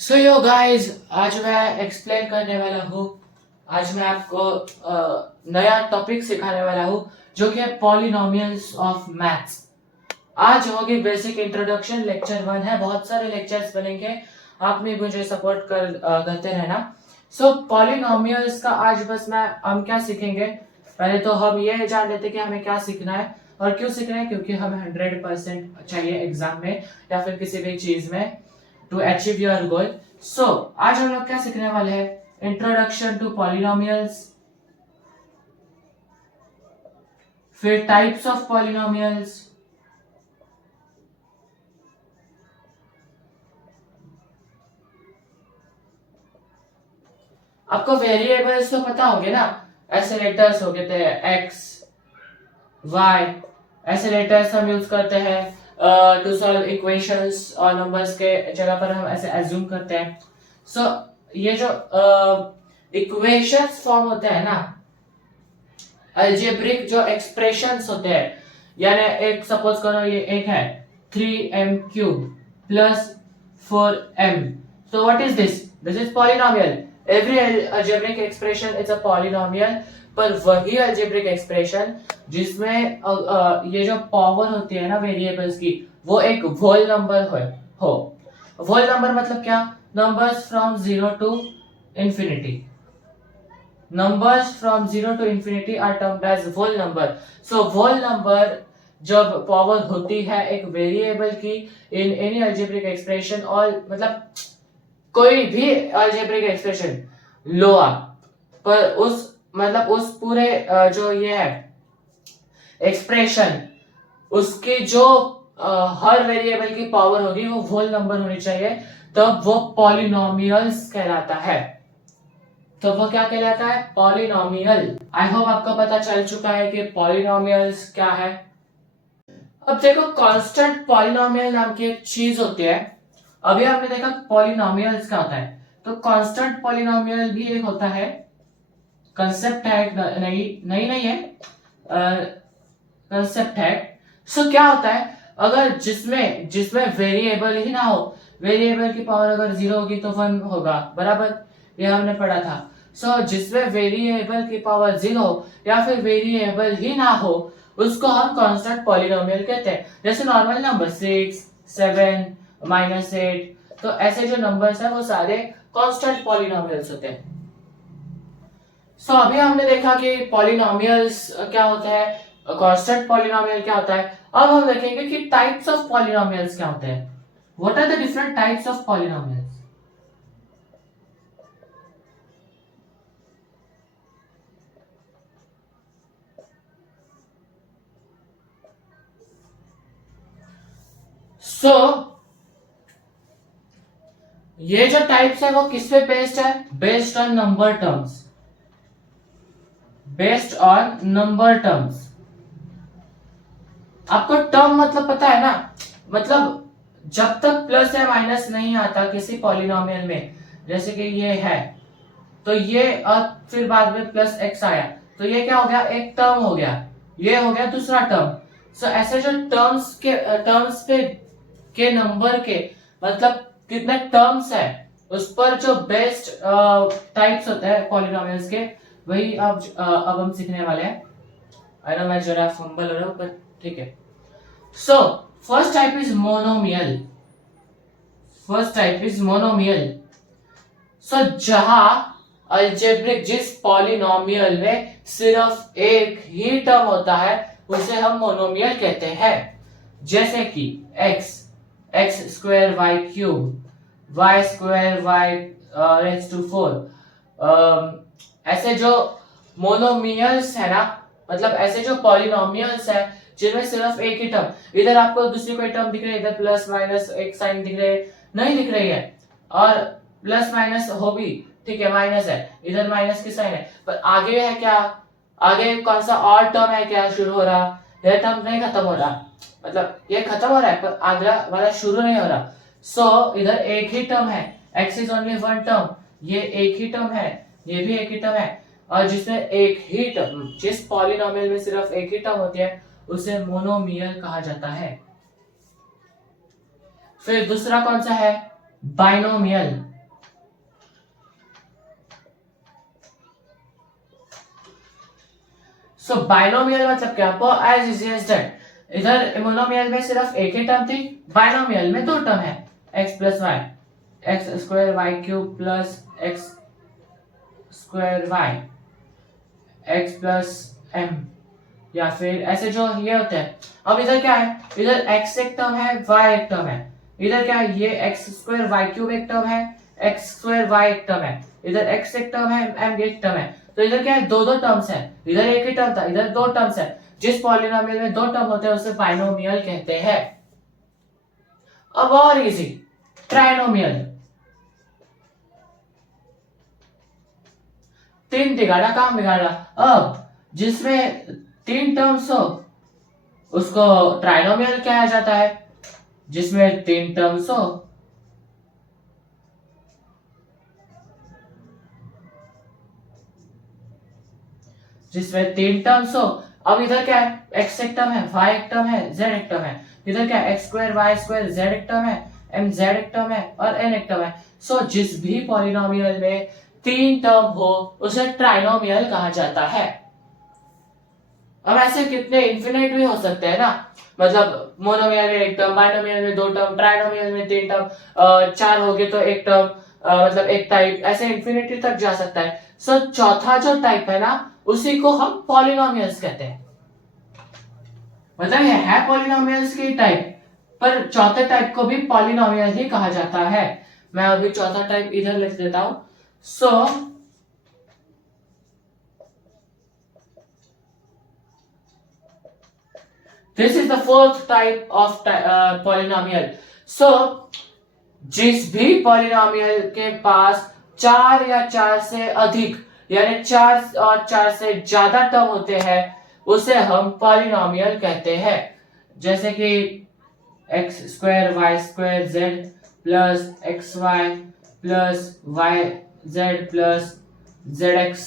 सो yo guys, आज मैं explain करने वाला हूँ। आज मैं आपको नया टॉपिक सिखाने वाला हूँ जो कि है पॉलिनोमियल्स ऑफ मैथ्स। आज होगी बेसिक इंट्रोडक्शन, लेक्चर 1 है। बहुत सारे लेक्चर्स बनेंगे, आप भी मुझे सपोर्ट करते रहना। सो पॉलिनोमियल्स का आज बस हम क्या सीखेंगे। पहले तो हम ये जान लेते हैं कि हमें क्या सीखना है और क्यों सीखना है, क्योंकि हमें 100% चाहिए एग्जाम में या फिर किसी भी चीज में टू अचीव योर गोल। सो आज हम लोग क्या सीखने वाले हैं, इंट्रोडक्शन टू पॉलिनोमियल्स, फिर टाइप्स ऑफ पॉलिनोमियल्स, आपको वेरिएबल्स तो पता होंगे ना। ऐसे लेटर्स हो गए थे एक्स वाई, ऐसे लेटर्स हम यूज करते हैं टू सॉल्व इक्वेशंस और नंबर्स के जगह पर हम ऐसे एज्यूम करते हैं। सो ये जो इक्वेशंस फॉर्म होते हैं ना, अलजेब्रिक जो एक्सप्रेशंस होते हैं, यानी एक सपोज करो ये एक है 3m cube plus 4m। so what is this is polynomial. every algebraic expression is a polynomial, पर वही algebraic expression जिसमें ये जो पावर होती है ना वेरिएबल्स की, वो एक होल नंबर हो। होल नंबर मतलब क्या? Numbers from 0 to infinity. numbers from 0 to infinity are termed as whole number. so whole number जब पावर होती है एक वेरिएबल की इन एनी अलजेब्रिक एक्सप्रेशन, और मतलब कोई भी अलजेब्रिक एक्सप्रेशन लो आप, पर उस मतलब उस पूरे जो ये है एक्सप्रेशन, उसकी जो हर वेरिएबल की पावर होगी वो होल नंबर होनी चाहिए, तब वो पॉलिनोमियल्स कहलाता है। तो वो क्या कहलाता है? पॉलिनोमियल। आई होप आपको पता चल चुका है कि पॉलिनोमियल्स क्या है। अब देखो, कांस्टेंट पॉलिनोमियल नाम की एक चीज होती है। अभी आपने देखा पॉलिनोमियल्स क्या होता है, तो कांस्टेंट पॉलिनोमियल भी एक होता है, कंसेप्ट है, नहीं है, कंसेप्ट है। सो क्या होता है, अगर जिसमें जिसमें वेरिएबल ही ना हो, वेरिएबल की पावर अगर 0 होगी तो 1 होगा, बराबर, ये हमने पढ़ा था। सो जिसमें वेरिएबल की पावर 0 या फिर वेरिएबल ही ना हो, उसको हम कांस्टेंट पॉलिनोमियल कहते हैं। जैसे नॉर्मल नंबर 6, 7, -8, तो ऐसे जो नंबर्स हैं वो सारे कांस्टेंट पॉलिनोमियल्स होते हैं। सो अभी हमने देखा कि पॉलिनोमियल्स क्या होता है, कांस्टेंट पॉलिनोमियल क्या होता है। अब हम देखेंगे कि टाइप्स ऑफ पॉलिनोमियल्स क्या होते हैं। What are the different types of polynomials. So ये जो टाइप्स है वो किस पे बेस्ड है? Based on number terms, based on number terms. आपको टर्म मतलब पता है ना, मतलब जब तक प्लस या माइनस नहीं आता किसी पॉलिनोमियल में, जैसे कि ये है तो ये, और फिर बाद में प्लस एक्स आया, तो ये क्या हो गया? एक टर्म हो गया, ये हो गया दूसरा टर्म। सो ऐसे जो टर्म्स पे के नंबर के मतलब कितने टर्म्स है, उस पर जो बेस्ट टाइप्स होते हैं पॉलिनोमियल्स के, वही अब हम सीखने वाले हैं। आई नो मैं जरा फंबल हो रहा हूं, पर ठीक है। So first type is monomial. First type is monomial. So जहां अलजेब्रिक जिस पॉलिनोमियल में सिर्फ एक ही टर्म होता है उसे हम मोनोमियल कहते हैं। जैसे कि x square y cube, y square y raise to 4। ऐसे जो मोनोमियल्स है ना, मतलब ऐसे जो पॉलिनोमियल्स है जिनमें सिर्फ एक ही टर्म, इधर आपको दूसरी कोई टर्म दिख रही है, इधर प्लस माइनस एक साइन दिख रहे, नहीं दिख रही है, और प्लस माइनस हो भी ठीक है, माइनस है, इधर माइनस की साइन है, पर आगे है क्या? आगे कौन सा और टर्म है क्या शुरू हो रहा? यह टर्म नहीं खत्म हो रहा, मतलब ये खत्म हो रहा है पर अगला वाला शुरू नहीं हो रहा। सो इधर एक ही टर्म है, x is only one term, ये एक ही टर्म है, ये भी एक ही टर्म है, और जिसमें एक ही टर्म, जिस पॉलिनोमियल में सिर्फ एक ही टर्म होती है उसे मोनोमियल कहा जाता है। फिर दूसरा कौन सा है? बाइनोमियल। सो बाइनोमियल मतलब क्या, एज इजी एज दैट। इधर मोनोमियल में सिर्फ एक ही टर्म थी, बाइनोमियल में दो टर्म है, x plus Y, X square Y cube plus X square Y, X plus M, या फिर ऐसे जो ये होते हैं। अब इधर क्या है, इधर x एक टर्म है, y एक टर्म है। इधर क्या है, ये एक्स स्क्वायर वाई क्यूब एक टर्म है, एक्स स्क्वायर वाई एक टर्म है। इधर x एक टर्म है, m एक टर्म है। तो इधर क्या है, दो दो टर्म्स है। इधर एक ही टर्म था, इधर दो टर्म्स है। जिस पॉलिनोमियल में दो टर्म होते हैं उसे बाइनोमियल कहते हैं। अब और इजी, ट्राइनोमियल। तीन तिगाड़ा काम बिगाड़ा। अब जिसमें तीन टर्म्स हो उसको ट्राइनोमियल कहा जाता है। जिसमें तीन टर्म्स हो जिसमें तीन टर्म्स हो। अब इधर क्या है, x एक टर्म है, y एक टर्म है, z एक टर्म है। इधर क्या है, x square Y square, z एक टर्म है, m z एक टर्म है और n एक टर्म है। सो जिस भी पॉलिनोमियल में तीन टर्म हो उसे ट्राइनोमियल कहा जाता है। अब ऐसे कितने इन्फिनिट भी हो सकते हैं ना, मतलब मोनोमियल में एक टर्म, बाइनोमियल में दो टर्म, ट्राइनोमियल में तीन टर्म, चार हो गए तो एक टर्म, मतलब एक टाइप, ऐसे इन्फिनिटी तक जा सकता है। सो चौथा जो टाइप है ना उसी को हम पॉलिनोमियल्स कहते हैं। मतलब ये है पॉलिनोमियल्स की टाइप, पर चौथे टाइप को भी पॉलिनोमियल ही कहा जाता है। मैं अभी चौथा टाइप इधर लिख देता हूं। So this is the fourth type of polynomial. So जिस भी पॉलिनोमियल के पास चार या चार से अधिक, यानी चार और चार से ज्यादा टर्म होते हैं उसे हम पॉलिनोमियल कहते हैं। जैसे कि x square Y square z plus x y plus y z plus z x.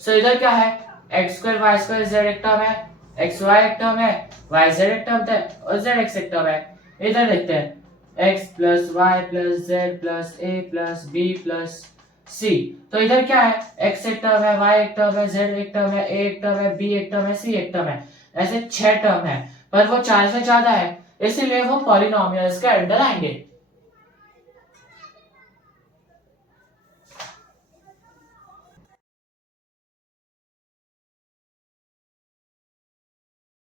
So इधर क्या है, x square Y square z एक टर्म है, एक्स वाई एक टर्म है, वाई जेड एक टर्म है और जेड एक्स एक टर्म है। इधर देखते हैं x plus y plus z plus a plus b plus c. तो इधर क्या है, x एक टर्म है, y एक टर्म है, z एक टर्म है, a एक टर्म है, b एक टर्म है, c एक टर्म है। ऐसे छह टर्म है, पर वो चार से ज्यादा है, इसीलिए वो पॉलिनोमियल्स के अंडर आएंगे।